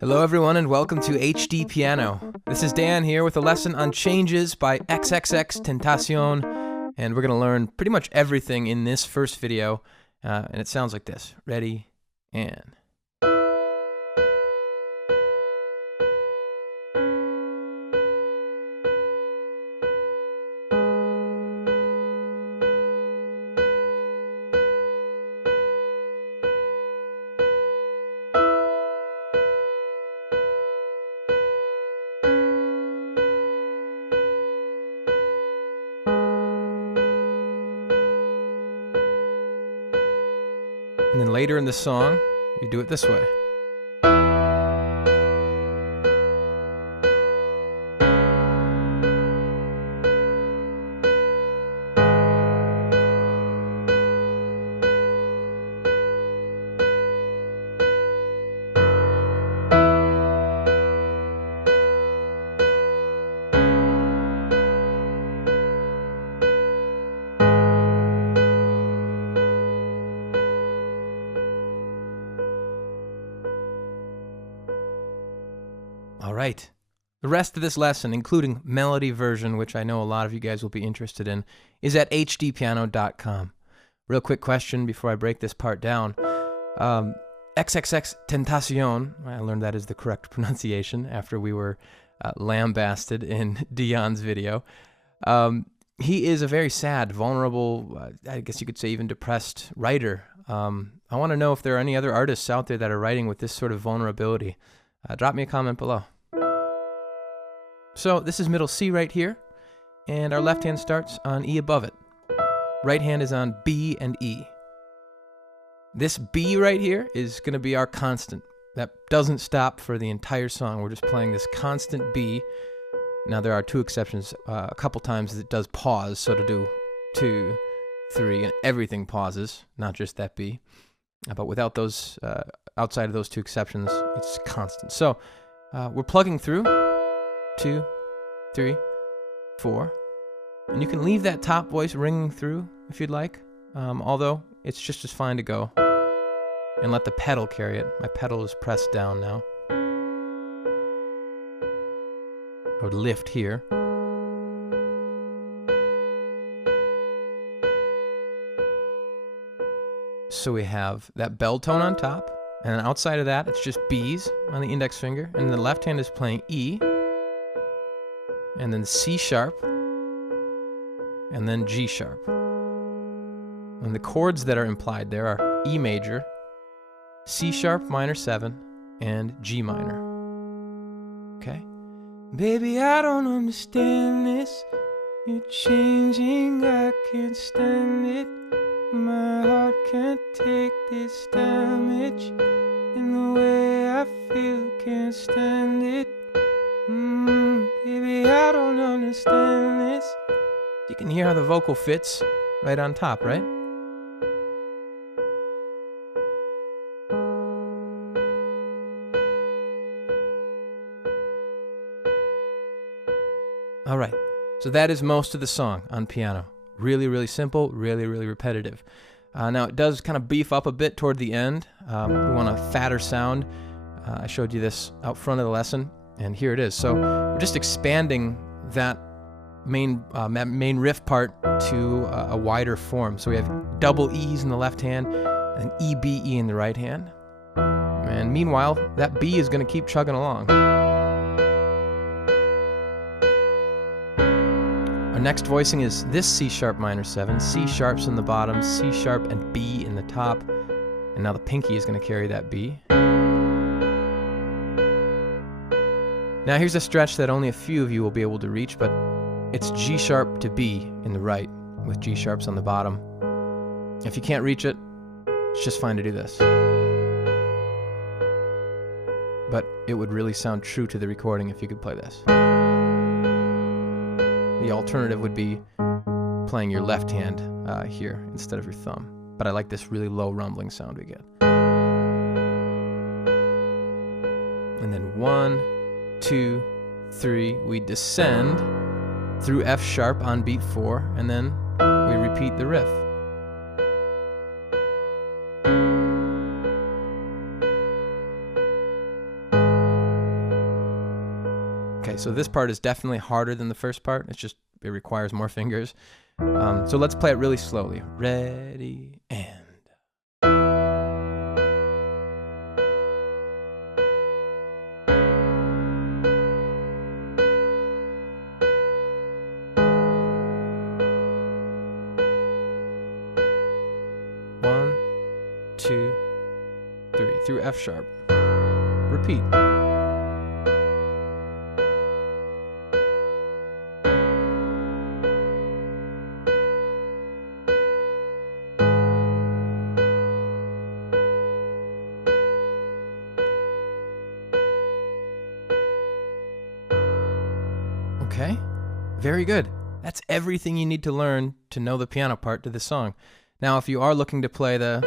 Hello everyone and welcome to HDpiano. This is Dan here with a lesson on changes by XXXTentacion, and we're going to learn pretty much everything in this first video, and it sounds like this. Ready, and... And then later in the song, we do it this way. All right. The rest of this lesson, including melody version, which I know a lot of you guys will be interested in, is at HDpiano.com. Real quick question before I break this part down. XXXTentacion, I learned that is the correct pronunciation after we were lambasted in Dion's video. He is a very sad, vulnerable, I guess you could say even depressed writer. I want to know if there are any other artists out there that are writing with this sort of vulnerability. Drop me a comment below. So this is middle C right here, and our left hand starts on E above it. Right hand is on B and E. This B right here is going to be our constant. That doesn't stop for the entire song. We're just playing this constant B. Now there are two exceptions. A couple times it does pause, so to do 2, 3, and everything pauses, not just that B. But without those, outside of those two exceptions, it's constant. So we're plugging through 2, 3, 4, and you can leave that top voice ringing through if you'd like, although it's just as fine to go and let the pedal carry it. My pedal is pressed down now. I would lift here. So we have that bell tone on top, and then outside of that, it's just B's on the index finger, and the left hand is playing E, and then C sharp, and then G sharp. And the chords that are implied there are E major, C sharp minor 7, and G minor. Okay? Baby, I don't understand this. You're changing, I can't stand it. My heart can't take this damage, and the way I feel can't stand it. Baby, I don't understand this. You can hear how the vocal fits right on top, right? All right, so that is most of the song on piano. Really, really simple, really, really repetitive. Now it does kind of beef up a bit toward the end. We want a fatter sound. I showed you this out front of the lesson, and here it is. So we're just expanding that main riff part to a wider form. So we have double E's in the left hand and E, B, E in the right hand. And meanwhile, that B is going to keep chugging along. Our next voicing is this C sharp minor 7, C sharps in the bottom, C sharp and B in the top, and now the pinky is going to carry that B. Now here's a stretch that only a few of you will be able to reach, but it's G sharp to B in the right, with G sharps on the bottom. If you can't reach it, it's just fine to do this. But it would really sound true to the recording if you could play this. The alternative would be playing your left hand here instead of your thumb. But I like this really low rumbling sound we get. And then 1, 2, 3, we descend through F sharp on beat 4, and then we repeat the riff. so this part is definitely harder than the first part. It requires more fingers. So let's play it really slowly. Ready, and... One, two, three, through F sharp. Repeat. Okay, very good. That's everything you need to learn to know the piano part to this song. Now, if you are looking to play the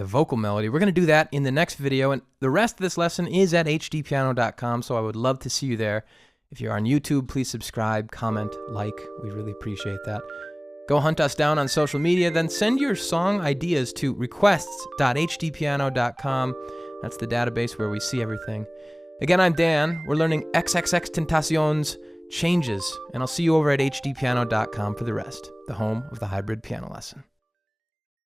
vocal melody, we're going to do that in the next video, and the rest of this lesson is at HDpiano.com, so I would love to see you there. If you're on YouTube, please subscribe, comment, like. We really appreciate that. Go hunt us down on social media, then send your song ideas to requests.hdpiano.com. That's the database where we see everything. Again, I'm Dan. We're learning XXXTentacion's Changes, and I'll see you over at hdpiano.com for the rest, the home of the hybrid piano lesson.